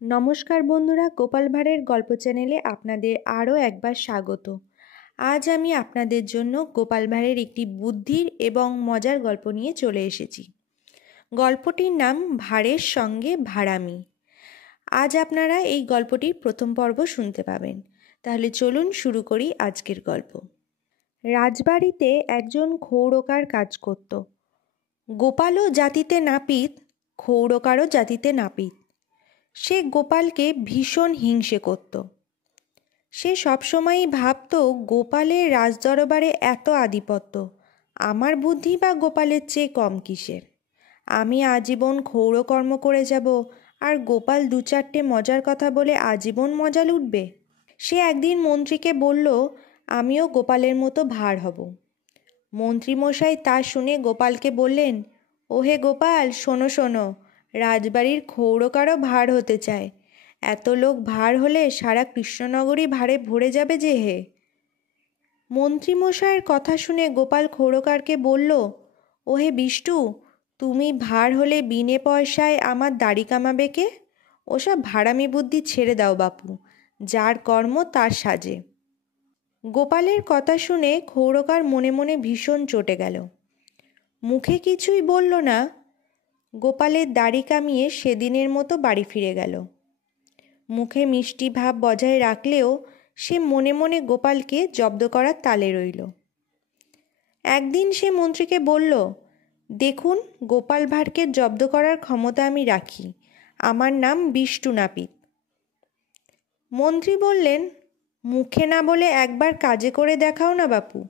নমস্কার বন্ধুরা, গোপাল ভাঁড়ের গল্প চ্যানেলে আপনাদের আরও একবার স্বাগত। আজ আমি আপনাদের জন্য গোপাল ভাঁড়ের একটি বুদ্ধির এবং মজার গল্প নিয়ে চলে এসেছি। গল্পটির নাম ভাঁড়ের সঙ্গে ভাঁড়ামি। আজ আপনারা এই গল্পটির প্রথম পর্ব শুনতে পাবেন। তাহলে চলুন শুরু করি আজকের গল্প। রাজবাড়িতে একজন ক্ষৌরকার কাজ করত। গোপালও জাতিতে নাপিত, ক্ষৌরকারও জাতিতে নাপিত। সে গোপালকে ভীষণ হিংসে করত। সে সবসময়ই ভাবত, গোপালের রাজদরবারে এত আধিপত্য, আমার বুদ্ধি বা গোপালের চেয়ে কম কিসের? আমি আজীবন ক্ষৌরকর্ম করে যাব, আর গোপাল দু চারটে মজার কথা বলে আজীবন মজা লুটবে। সে একদিন মন্ত্রীকে বলল, আমিও গোপালের মতো ভাঁড় হব। মন্ত্রীমশাই তা শুনে গোপালকে বললেন, ওহে গোপাল, শোনো শোনো, রাজবাড়ির ক্ষৌরকারও ভাঁড় হতে চায়। এত লোক ভাঁড় হলে সারা কৃষ্ণনগরই ভাঁড়ে ভরে যাবে যে হে। মন্ত্রীমশাইয়ের কথা শুনে গোপাল ক্ষৌরকারকে বলল, ওহে বিষ্টু, তুমি ভাঁড় হলে বিনে পয়সায় আমার দাড়ি কামাবে কে? ওসব ভাঁড়ামি বুদ্ধি ছেড়ে দাও বাপু, যার কর্ম তার সাজে। গোপালের কথা শুনে ক্ষৌরকার মনে মনে ভীষণ চটে গেল। মুখে কিছুই বলল না। গোপালের দাড়ি কামিয়ে সেদিনের মতো বাড়ি ফিরে গেল। মুখে মিষ্টি ভাব বজায় রাখলেও সে মনে মনে গোপালকে জব্দ করার তালে রইল। একদিন সে মন্ত্রীকে বলল, দেখুন, গোপাল ভাঁড়কে জব্দ করার ক্ষমতা আমি রাখি। আমার নাম বিষ্টু নাপিত। মন্ত্রী বললেন, মুখে না বলে একবার কাজে করে দেখাও না বাপু।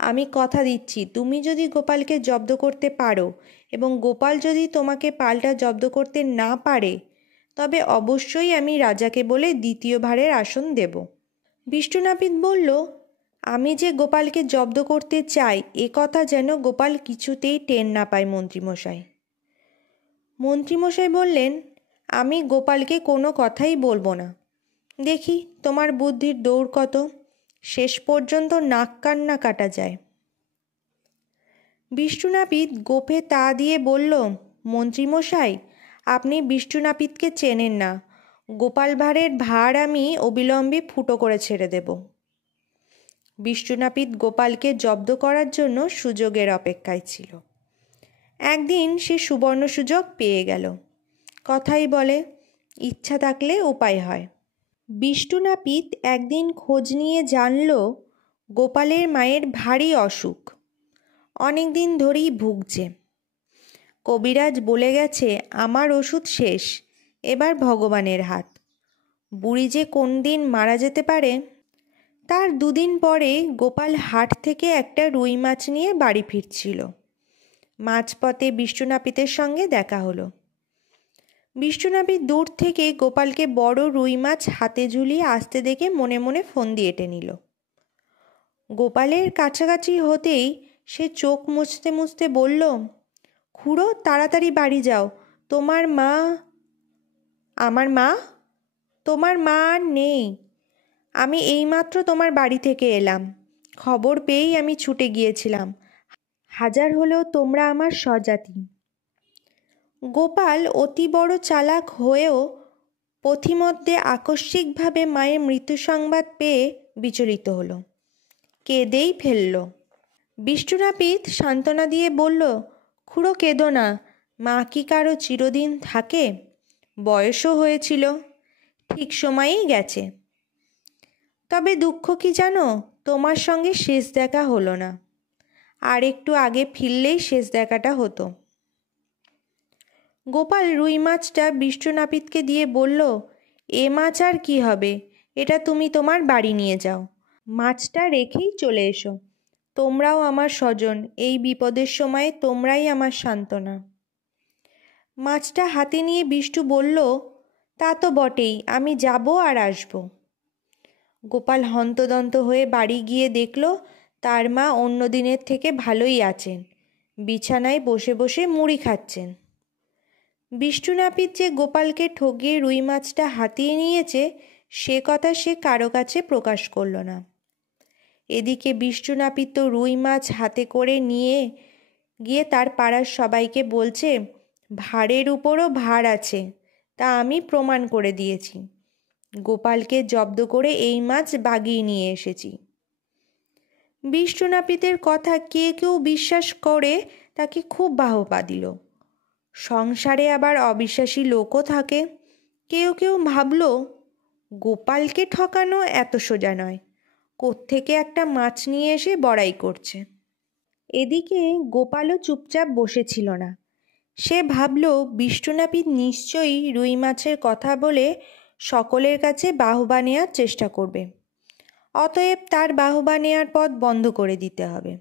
আমি কথা দিচ্ছি, তুমি যদি গোপালকে জব্দ করতে পারো এবং গোপাল যদি তোমাকে পাল্টা জব্দ করতে না পারে, তবে অবশ্যই আমি রাজাকে বলে দ্বিতীয় ভাঁড়ের আসন দেব। বিষ্টু নাপিত বলল, আমি যে গোপালকে জব্দ করতে চাই এ কথা যেন গোপাল কিছুতেই টের না পায় মন্ত্রীমশাই। মন্ত্রীমশাই বললেন, আমি গোপালকে কোনো কথাই বলবো না। দেখি তোমার বুদ্ধির দৌড় কত, শেষ পর্যন্ত নাক কান্না কাটা যায়। বিষ্টু নাপিত গোঁফে তা দিয়ে বলল, মন্ত্রীমশাই, আপনি বিষ্টু নাপিতকে চেনেন না। গোপাল ভাঁড়ের ভাঁড় আমি অবিলম্বে ফুটো করে ছেড়ে দেব। বিষ্টু নাপিত গোপালকে জব্দ করার জন্য সুযোগের অপেক্ষায় ছিল। একদিন সে সুবর্ণ সুযোগ পেয়ে গেল। কথাই বলে, ইচ্ছা থাকলে উপায় হয়। বিষ্টু নাপিত একদিন খোঁজ নিয়ে জানল, গোপালের মায়ের ভারী অসুখ, অনেক দিন ধরেই ভুগছে। কবিরাজ বলে গেছে, আমার ওষুধ শেষ, এবার ভগবানের হাত। বুড়ি যে কোন দিন মারা যেতে পারে। তার দুদিন পরে গোপাল হাট থেকে একটা রুই মাছ নিয়ে বাড়ি ফিরছিল। মাঝপথে বিষ্টু নাপিতের সঙ্গে দেখা হলো। বিষ্টু নাপিত দূর থেকে গোপালকে বড় রুই মাছ হাতে ঝুলিয়ে আসতে দেখে মনে মনে ফন্দি এঁটে নিল। গোপালের কাছাকাছি হতেই সে চোখ মুছতে মুছতে বলল, খুড়ো, তাড়াতাড়ি বাড়ি যাও, তোমার মা। আমার মা? তোমার মা আর নেই। আমি এইমাত্র তোমার বাড়ি থেকে এলাম। খবর পেয়েই আমি ছুটে গিয়েছিলাম। হাজার হলেও তোমরা আমার স্বজাতি। গোপাল অতি বড় চালাক হয়েও পথিমধ্যে আকস্মিকভাবে মায়ের মৃত্যু সংবাদ পেয়ে বিচলিত হলো, কেঁদেই ফেলল। বিষ্টু নাপিত সান্ত্বনা দিয়ে বলল, খুড়ো কেঁদো না, মা কি কারো চিরদিন থাকে? বয়সও হয়েছিল, ঠিক সময়েই গেছে। তবে দুঃখ কি জানো, তোমার সঙ্গে শেষ দেখা হলো না। আর একটু আগে ফিরলেই শেষ দেখাটা হতো। গোপাল রুই মাছটা বিষ্টু নাপিতকে দিয়ে বলল, এ মাছ আর কি হবে, এটা তুমি তোমার বাড়ি নিয়ে যাও। মাছটা রেখেই চলে এসো। তোমরাও আমার স্বজন, এই বিপদের সময়ে তোমরাই আমার সান্ত্বনা। মাছটা হাতে নিয়ে বিষ্টু বলল, তা তো বটেই, আমি যাব আর আসব। গোপাল হন্তদন্ত হয়ে বাড়ি গিয়ে দেখল, তার মা অন্য দিনের থেকে ভালোই আছেন, বিছানায় বসে বসে মুড়ি খাচ্ছেন। বিষ্টু নাপিত যে গোপালকে ঠকিয়ে রুই মাছটা হাতিয়ে নিয়েছে সে কথা সে কারো কাছে প্রকাশ করল না। এদিকে বিষ্টু নাপিত তো রুই মাছ হাতে করে নিয়ে গিয়ে তার পাড়ার সবাইকে বলছে, ভাঁড়ের উপরও ভাঁড় আছে, তা আমি প্রমাণ করে দিয়েছি। গোপালকে জব্দ করে এই মাছ বাগিয়ে নিয়ে এসেছি। বিষ্টু নাপিতের কথা কেউ বিশ্বাস করে তাকে খুব বাহবা দিল। সংসারে আবার অবিশ্বাসী লোকও থাকে। কেউ ভাবল গোপালকে ঠকানো এত সোজা নয়, কোত্থেকে একটা মাছ নিয়ে এসে বড়াই করছে। এদিকে গোপালও চুপচাপ বসেছিল না। সে ভাবল বিষ্টু নাপিত নিশ্চয়ই রুই মাছের কথা বলে সকলের কাছে বাহবা নেওয়ার চেষ্টা করবে। অতএব তার বাহবা নেওয়ার পথ বন্ধ করে দিতে হবে।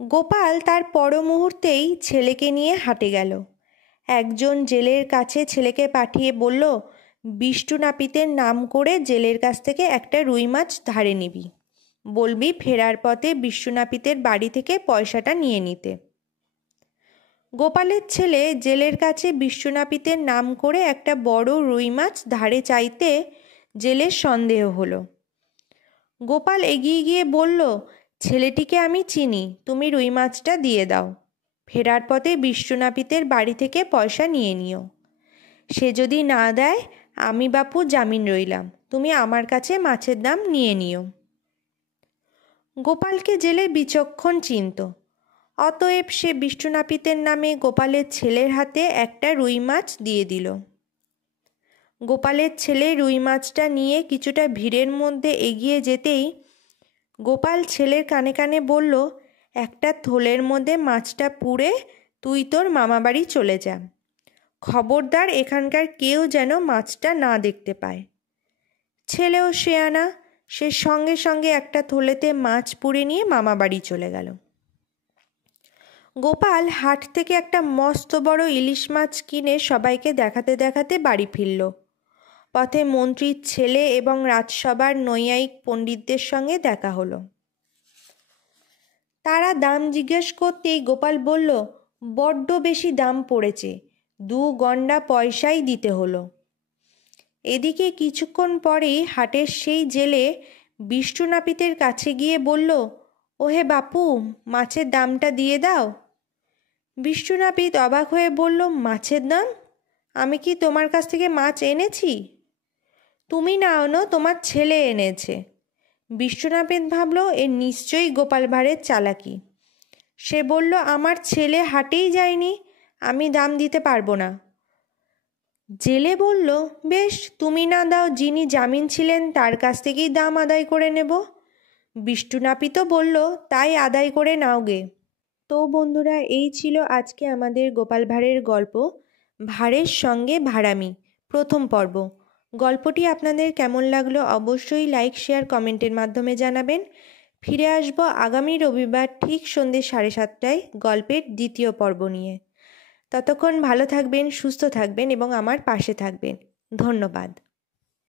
গোপাল তার পর মুহূর্তেই ছেলেকে নিয়ে হাটে গেল। একজন জেলের কাছে ছেলেকে পাঠিয়ে বলল, বিষ্টু নাপিতের নাম করে জেলের কাছ থেকে একটা রুই মাছ ধারে নিবি। বলবি ফেরার পথে বিষ্টু নাপিতের বাড়ি থেকে পয়সাটা নিয়ে নিতে। গোপালের ছেলে জেলের কাছে বিষ্টু নাপিতের নাম করে একটা বড় রুই মাছ ধারে চাইতে জেলের সন্দেহ হলো। গোপাল এগিয়ে গিয়ে বলল, ছেলেটিকে আমি চিনি, তুমি রুই মাছটা দিয়ে দাও। ফেরার পথে বিষ্টু নাপিতের বাড়ি থেকে পয়সা নিয়ে নিও। সে যদি না দেয় আমি বাপু জামিন রইলাম, তুমি আমার কাছে মাছের দাম নিয়ে নিও। গোপালকে জেলে বিচক্ষণ চিনত। অতএব সে বিষ্টু নাপিতের নামে গোপালের ছেলের হাতে একটা রুই মাছ দিয়ে দিল। গোপালের ছেলে রুই মাছটা নিয়ে কিছুটা ভিড়ের মধ্যে এগিয়ে যেতেই গোপাল ছেলের কানে কানে বলল, একটা থলের মধ্যে মাছটা পুরে তুই তোর মামাবাড়ি চলে যা। খবরদার এখানকার কেউ যেন মাছটা না দেখতে পায়। ছেলেও শেয়ানা, সে সঙ্গে সঙ্গে একটা থলেতে মাছ পুরে নিয়ে মামাবাড়ি চলে গেল। গোপাল হাট থেকে একটা মস্ত বড় ইলিশ মাছ কিনে সবাইকে দেখাতে দেখাতে বাড়ি ফিরল। পথে মন্ত্রীর ছেলে এবং রাজসভার নৈয়ায়িক পণ্ডিতদের সঙ্গে দেখা হলো। তারা দাম জিজ্ঞেস করতেই গোপাল বলল, বড্ড বেশি দাম পড়েছে, 2 গণ্ডা পয়সাই দিতে হলো। এদিকে কিছুক্ষণ পরেই হাটের সেই জেলে বিষ্টু নাপিতের কাছে গিয়ে বলল, ওহে বাপু, মাছের দামটা দিয়ে দাও। বিষ্টু নাপিত অবাক হয়ে বলল, মাছের দাম? আমি কি তোমার কাছ থেকে মাছ এনেছি? তুমি না আনো, তোমার ছেলে এনেছে। বিষ্টু নাপিত ভাবল এর নিশ্চয়ই গোপাল ভাঁড়ের চালাকি। সে বলল, আমার ছেলে হাটেই যায়নি, আমি দাম দিতে পারবো না। জেলে বলল, বেশ, তুমি না দাও, যিনি জামিন ছিলেন তার কাছ থেকেই দাম আদায় করে নেব। বিষ্টু নাপিতও বলল, তাই আদায় করে নাও গে। তো বন্ধুরা, এই ছিল আজকে আমাদের গোপাল ভাঁড়ের গল্প, ভাঁড়ের সঙ্গে ভাঁড়ামি, প্রথম পর্ব। গল্পটি আপনাদের কেমন লাগলো অবশ্যই লাইক, শেয়ার, কমেন্টের মাধ্যমে জানাবেন। ফিরে আসবো আগামী রবিবার ঠিক সন্ধ্যে 7:30টায় গল্পের দ্বিতীয় পর্ব নিয়ে। ততক্ষণ ভালো থাকবেন, সুস্থ থাকবেন এবং আমার পাশে থাকবেন। ধন্যবাদ।